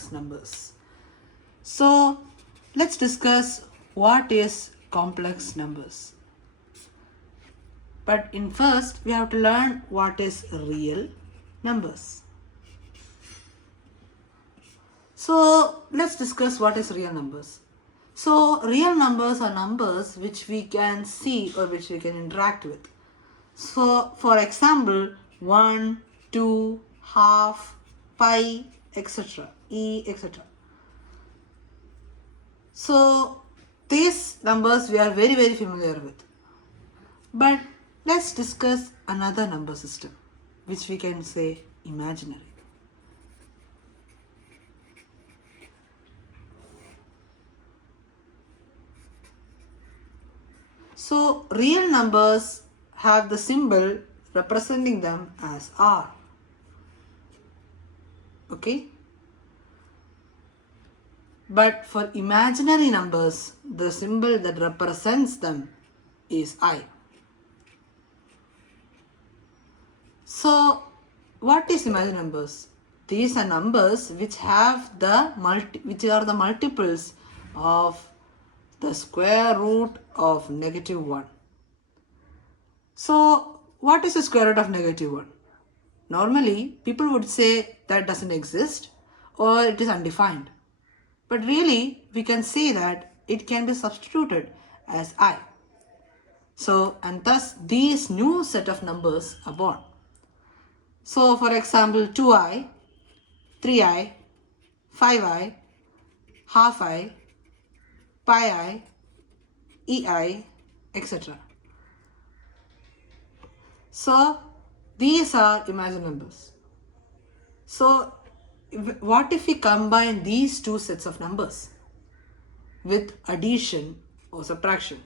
complex numbers. So let's discuss what is complex numbers. But in first we have to learn what is real numbers. So let's discuss what is real numbers. So real numbers are numbers which we can see or which we can interact with. So for example, 1, 2, half, pi, etc. e, etc. So these numbers we are very familiar with. But let's discuss another number system which we can say imaginary. So real numbers have the symbol representing them as R. Okay? But for imaginary numbers, the symbol that represents them is I. So what is imaginary numbers? These are numbers which have which are the multiples of the square root of -1. So what is the square root of -1? Normally people would say that doesn't exist or it is undefined. But really we can say that it can be substituted as I. So and thus these new set of numbers are born. So for example 2i, 3i, 5i, half I, pi I, ei, etc. So these are imaginary numbers. So what if we combine these two sets of numbers with addition or subtraction?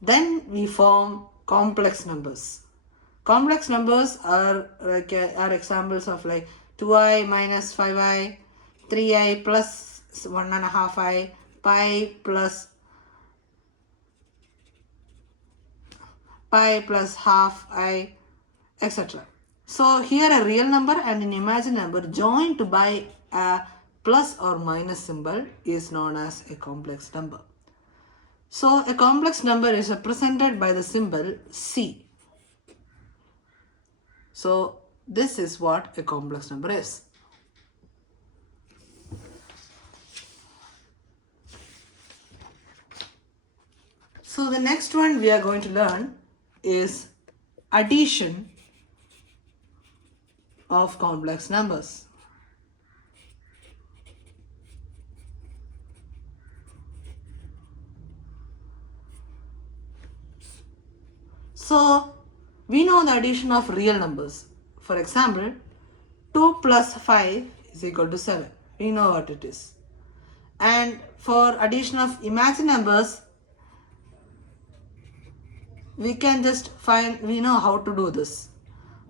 Then we form complex numbers. Complex numbers are examples of like 2i minus 5i, 3i plus 1.5i, pi plus half I, etc. So here a real number and an imaginary number joined by a plus or minus symbol is known as a complex number. So a complex number is represented by the symbol C. So this is what a complex number is. So the next one we are going to learn is addition of complex numbers. So we know the addition of real numbers. For example, 2 plus 5 is equal to 7. We know what it is. And for addition of imaginary numbers, we know how to do this.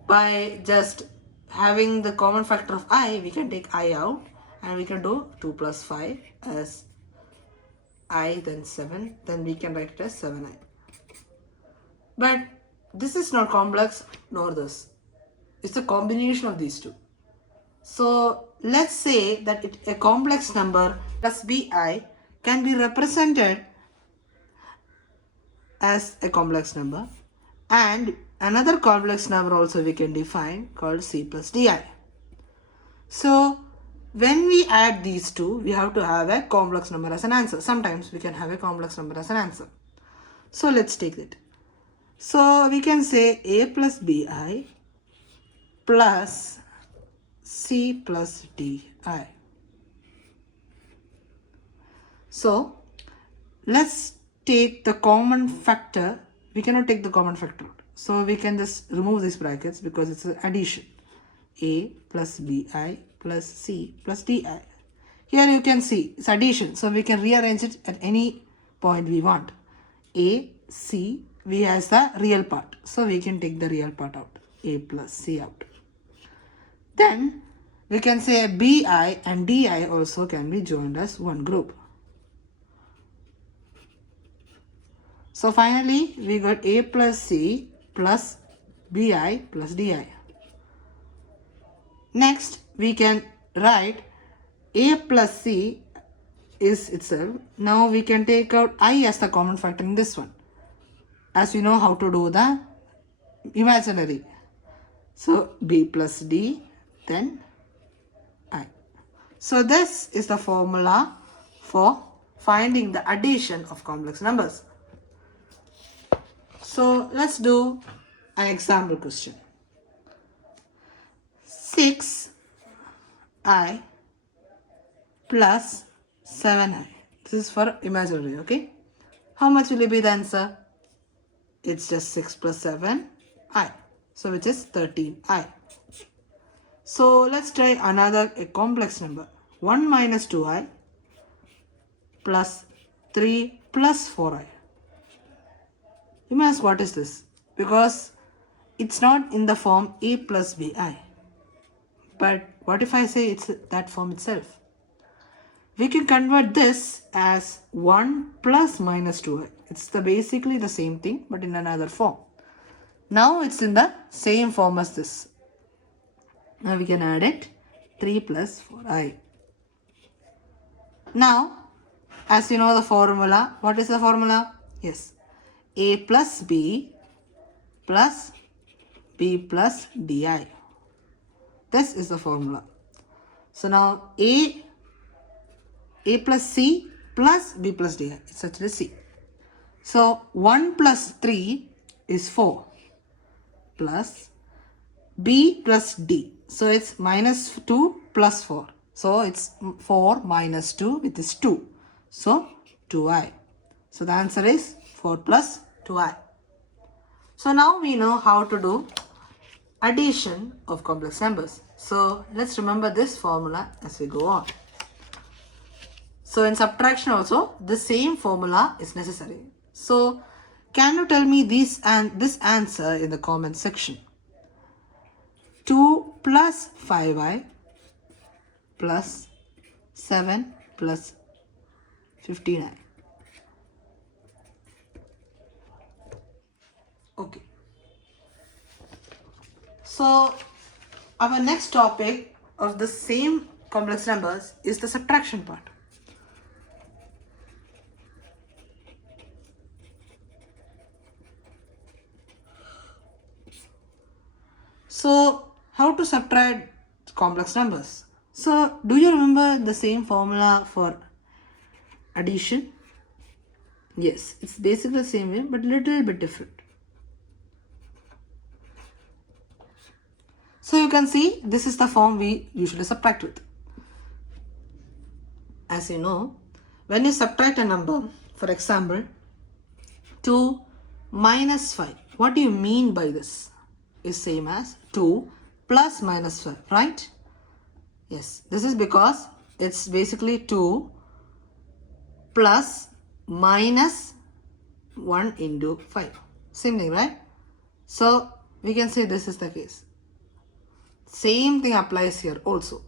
By just having the common factor of I, we can take I out and we can do 2 plus 5 as I, then 7, then we can write it as 7i. But this is not complex nor this. It's a combination of these two. So let's say that a complex number plus bi can be represented as a complex number, and another complex number also we can define called c plus di. So when we add these two, we have to have a complex number as an answer. Sometimes we can have a complex number as an answer. So let's take it. So we can say a plus bi plus c plus di. So let's take the common factor. We cannot take the common factor, so we can just remove these brackets because it's an addition. A plus bi plus c plus di. Here you can see it's addition, so we can rearrange it at any point we want. A, c, we has the real part, so we can take the real part out, a plus c out. Then we can say bi and di also can be joined as one group. So finally we got a plus c plus bi plus di. Next we can write a plus c is itself. Now we can take out I as the common factor in this one, as we know how to do the imaginary. So b plus d, then I. So this is the formula for finding the addition of complex numbers. So let's do an example question. 6i plus 7i. This is for imaginary, okay? How much will it be the answer? It's just 6 plus 7i. So which is 13i. So let's try another complex number. 1 minus 2i plus 3 plus 4i. You may ask, what is this? Because it's not in the form a plus bi. But what if I say it's that form itself? We can convert this as 1 plus minus 2i. It's basically the same thing but in another form. Now it's in the same form as this. Now we can add it, 3 plus 4i. Now, as you know the formula, what is the formula? Yes, a plus b plus b plus di. This is the formula. So now a plus c plus b plus di. It's actually c. So 1 plus 3 is 4 plus b plus d. So it's minus 2 plus 4. So it's 4 minus 2, which is 2. So 2i. So the answer is 4 plus 2i. So now we know how to do addition of complex numbers. So let's remember this formula as we go on. So in subtraction also the same formula is necessary. So can you tell me this answer in the comment section? 2 plus 5i plus 7 plus 15i. Okay. So our next topic of the same complex numbers is the subtraction part. So how to subtract complex numbers? So do you remember the same formula for addition? Yes, it's basically the same way but little bit different. So you can see this is the form we usually subtract with. As you know, when you subtract a number, for example, 2 minus 5, what do you mean by this? Is same as 2 plus minus 5, right? Yes, this is because it's basically 2 plus minus 1 into 5. Same thing, right? So we can say this is the case. Same thing applies here also.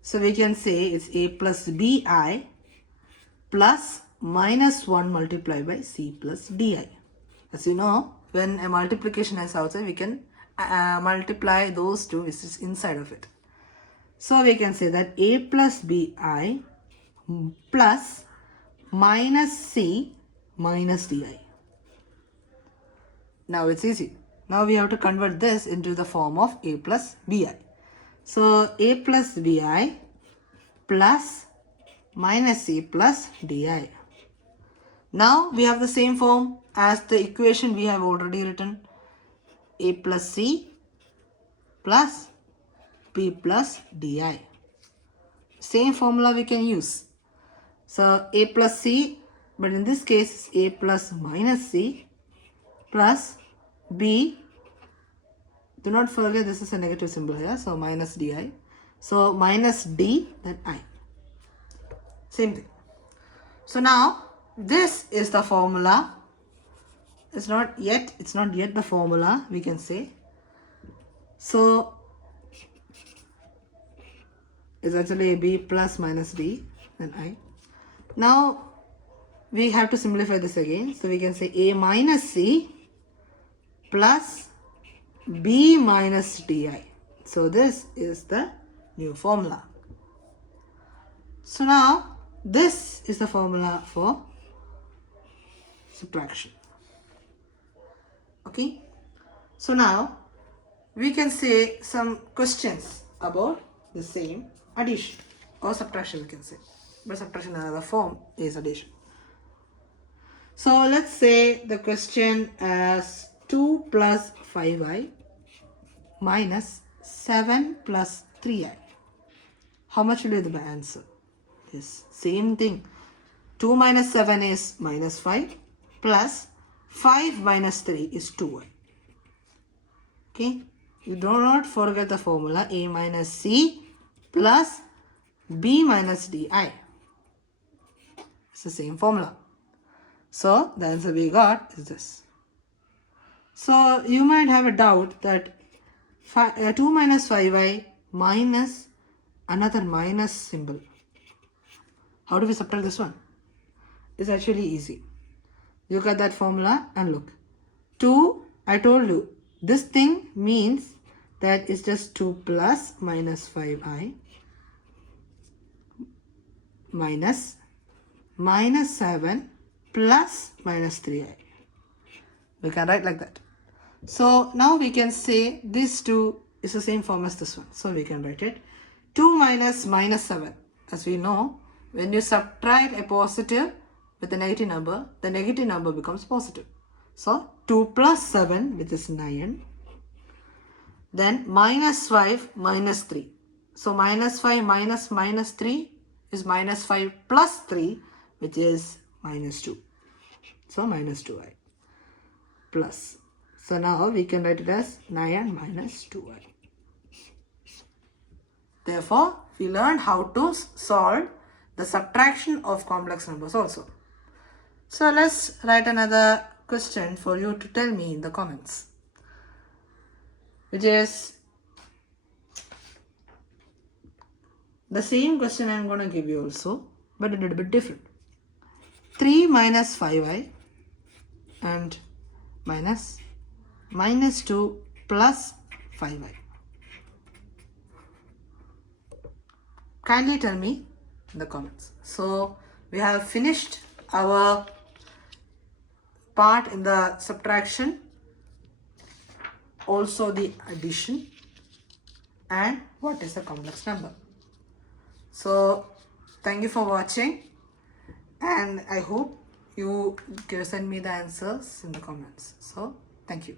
So we can say it's a plus bi plus minus 1 multiplied by c plus di. As you know, when a multiplication is outside, we can multiply those two which is inside of it. So we can say that a plus bi plus minus c minus di. Now it's easy. Now we have to convert this into the form of a plus bi. So a plus bi plus minus c plus di. Now we have the same form as the equation we have already written. A plus c plus b plus di. Same formula we can use. So a plus c, but in this case a plus minus c plus b. Do not forget this is a negative symbol here. So minus di. So minus d, then I. Same thing. So now this is the formula. It's not yet the formula, we can say. So it's actually b plus minus d, then I. Now we have to simplify this again. So we can say a minus c plus b minus di. So this is the new formula. So now this is the formula for subtraction. Okay. So now we can say some questions about the same addition or subtraction, we can say. But subtraction in another form is addition. So let's say the question as 2 plus 5i minus 7 plus 3i. How much will be the answer? Yes, same thing. 2 minus 7 is minus 5 plus 5 minus 3 is 2i. Okay, you do not forget the formula a minus c plus b minus di. It's the same formula. So the answer we got is this. So you might have a doubt that 2 minus 5i minus another minus symbol. How do we subtract this one? It's actually easy. Look at that formula and look. 2, I told you, this thing means that it's just 2 plus minus 5i minus minus 7 plus minus 3i. We can write like that. So now we can say this 2 is the same form as this one. So we can write it 2 minus minus 7. As we know, when you subtract a positive with a negative number, the negative number becomes positive. So 2 plus 7, which is 9. Then minus 5 minus 3. So minus 5 minus minus 3 is minus 5 plus 3, which is minus 2. So minus 2i plus. So now we can write it as 9 minus 2i. Therefore, we learned how to solve the subtraction of complex numbers also. So let's write another question for you to tell me in the comments, which is the same question I'm going to give you also, but a little bit different. 3 minus 5i and minus 2 plus 5i. Kindly tell me in the comments. So we have finished our part in the subtraction, also the addition, and what is a complex number. So thank you for watching, and I hope you send me the answers in the comments. So thank you.